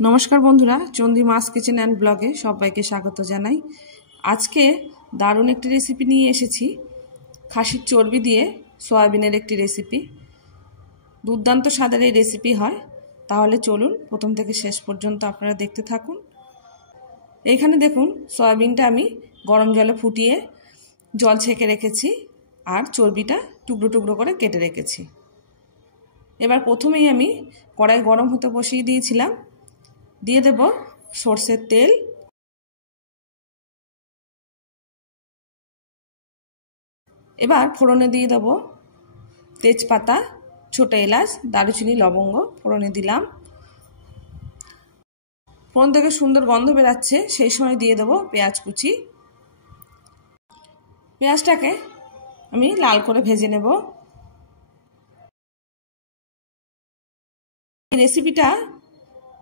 নমস্কার বন্ধুরা, চন্দ্রী মাছ kitchen and ব্লগে সবাইকে স্বাগত জানাই। আজকে দারুণ একটি রেসিপি নিয়ে এসেছি। খাসির চর্বি দিয়ে সয়াবিনের একটি রেসিপি। দুর্দান্ত স্বাদের এই রেসিপি হয়। তাহলে চলুন প্রথম থেকে শেষ পর্যন্ত আপনারা দেখতে থাকুন। এইখানে দেখুন, সয়াবিনটা আমি গরম জলে ফুটিয়ে জল ছেঁকে রেখেছি আর চর্বিটা টুকরো টুকরো করে কেটে রেখেছি। এবার প্রথমেই আমি কড়াই গরম হতে বসিয়ে দিয়েছিলাম। দিয়ে দেব সরষের তেল, এবার ফোড়নে দিয়ে দেব তেজপাতা, ছোট এলাচ, দারুচিনি, লবঙ্গ ফোড়নে দিলাম। ফোড়ন থেকে সুন্দর গন্ধ বেরাচ্ছে, সেই সময় দিয়ে দেব পেঁয়াজ কুচি। পেঁয়াজটাকে আমি লাল করে ভেজে নেব। এই রেসিপিটা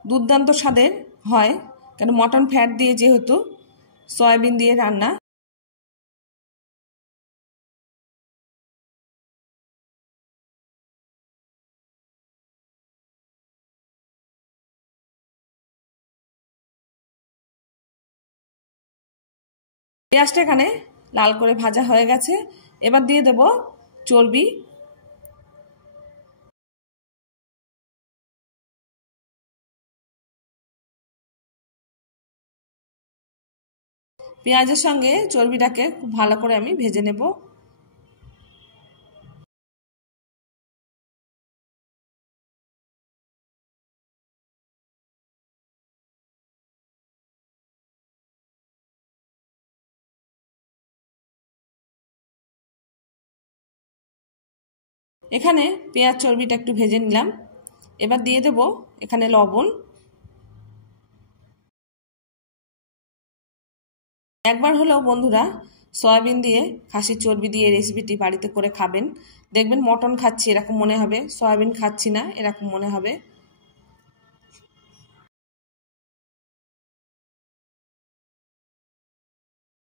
দুর্দান্ত স্বাদের হয়, কেন মটন ফ্যাট দিয়ে যেহেতু সয়াবিন দিয়ে রান্না। পেঁয়াজটা এখানে লাল করে ভাজা হয়ে গেছে। এবার দিয়ে দেব চর্বি। পেঁয়াজের সঙ্গে চর্বিটাকে খুব ভালো করে আমি ভেজে নেব। এখানে পেঁয়াজ চর্বিটা একটু ভেজে নিলাম। এবার দিয়ে দেব এখানে লবণ। একবার হলেও বন্ধুরা সয়াবিন দিয়ে খাসির চর্বি দিয়ে রেসিপিটি বাড়িতে করে খাবেন। দেখবেন মটন খাচ্ছি এরকম মনে হবে, সয়াবিন খাচ্ছি না এরকম মনে হবে।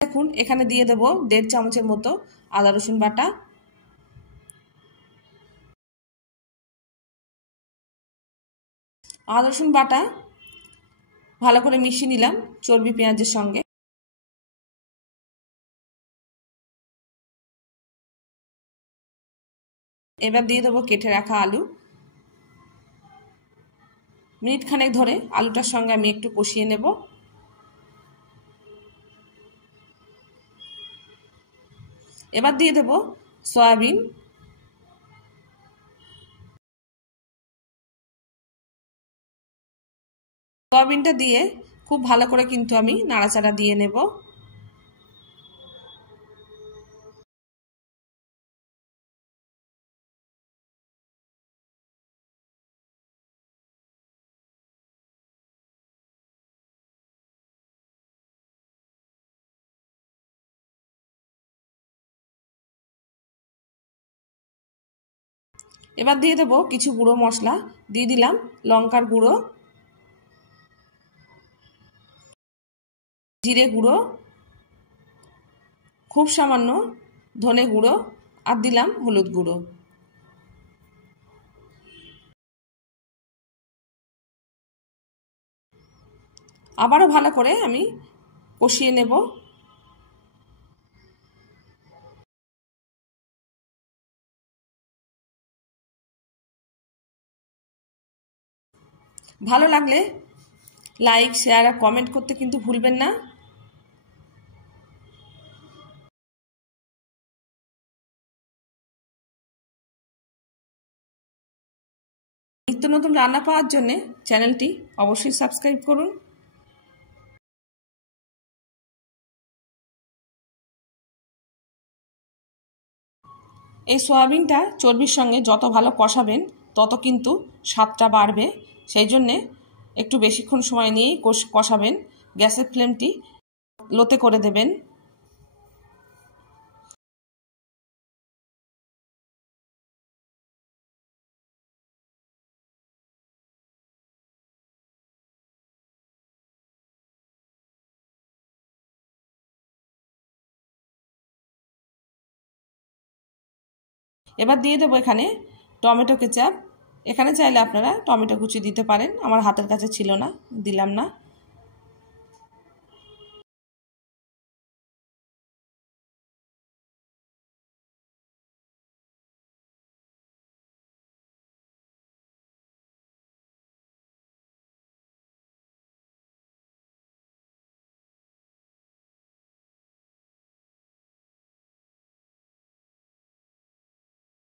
দেখুন, এখানে দিয়ে দেব 1.5 চামচের মতো আদা রসুন বাটা। আদা রসুন বাটা ভালো করে মিশিয়ে নিলাম চর্বি পেঁয়াজের সঙ্গে। এবার দিয়ে দেবো কেটে রাখা আলু। মিনিট খানেক ধরে আলুটার সঙ্গে আমি একটু কষিয়ে নেব। এবার দিয়ে দেব সয়াবিন। সয়াবিনটা দিয়ে খুব ভালো করে কিন্তু আমি নাড়াচাড়া দিয়ে নেব। এবার দিয়ে দেব কিছু গুঁড়ো মশলা। দিয়ে দিলাম লঙ্কার গুঁড়ো, জিরে গুঁড়ো, খুব সামান্য ধনে গুঁড়ো আর দিলাম হলুদ গুঁড়ো। আবারও ভালো করে আমি কষিয়ে নেব। ভালো লাগলে লাইক, শেয়ার আর কমেন্ট করতে কিন্তু ভুলবেন না। নিত্য নতুন রান্না পাওয়ার জন্য চ্যানেলটি অবশ্যই সাবস্ক্রাইব করুন। এই সয়াবিনটা চর্বির সঙ্গে যত ভালো কষাবেন তত কিন্তু স্বাদটা বাড়বে। সেই জন্যে একটু বেশিক্ষণ সময় নিয়েই কষাবেন। গ্যাসের ফ্লেমটি লোতে করে দেবেন। এবার দিয়ে দেবো এখানে টমেটো কেচাপ। এখানে চাইলে আপনারা টমেটো কুচি দিতে পারেন, আমার হাতের কাছে ছিল না, দিলাম না।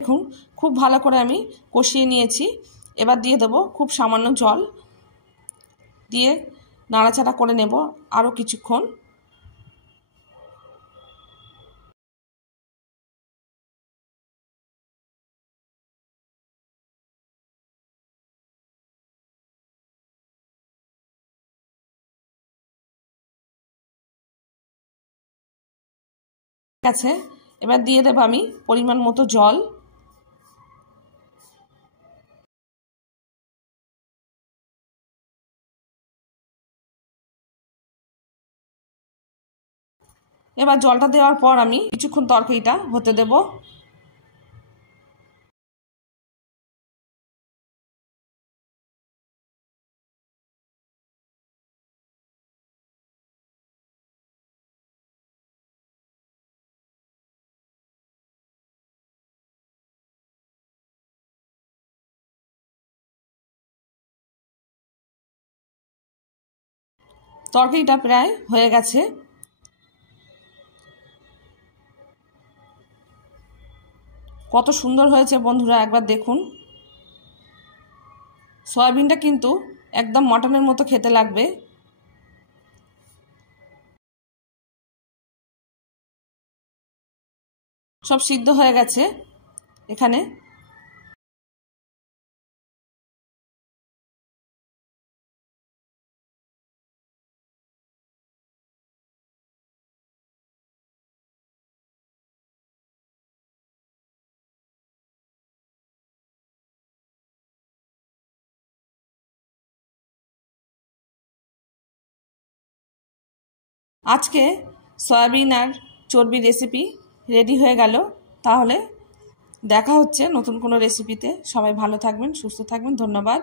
দেখুন খুব ভালো করে আমি কষিয়ে নিয়েছি। এবার দিয়ে দেবো খুব সামান্য জল, দিয়ে নাড়াচাড়া করে নেব আরও কিছুক্ষণ। ঠিক আছে, এবার দিয়ে দেবো আমি পরিমাণ মতো জল। এবার জলটা দেওয়ার পর আমি কিছুক্ষণ তরকারিটা হতে দেব। তরকারিটা প্রায় হয়ে গেছে। কত সুন্দর হয়েছে বন্ধুরা, একবার দেখুন। সয়াবিনটা কিন্তু একদম মটনের মতো খেতে লাগবে। সব সিদ্ধ হয়ে গেছে এখানে। আজকে সয়াবিন আর চর্বির রেসিপি রেডি হয়ে গেল। তাহলে দেখা হচ্ছে নতুন কোনো রেসিপিতে। সবাই ভালো থাকবেন, সুস্থ থাকবেন। ধন্যবাদ।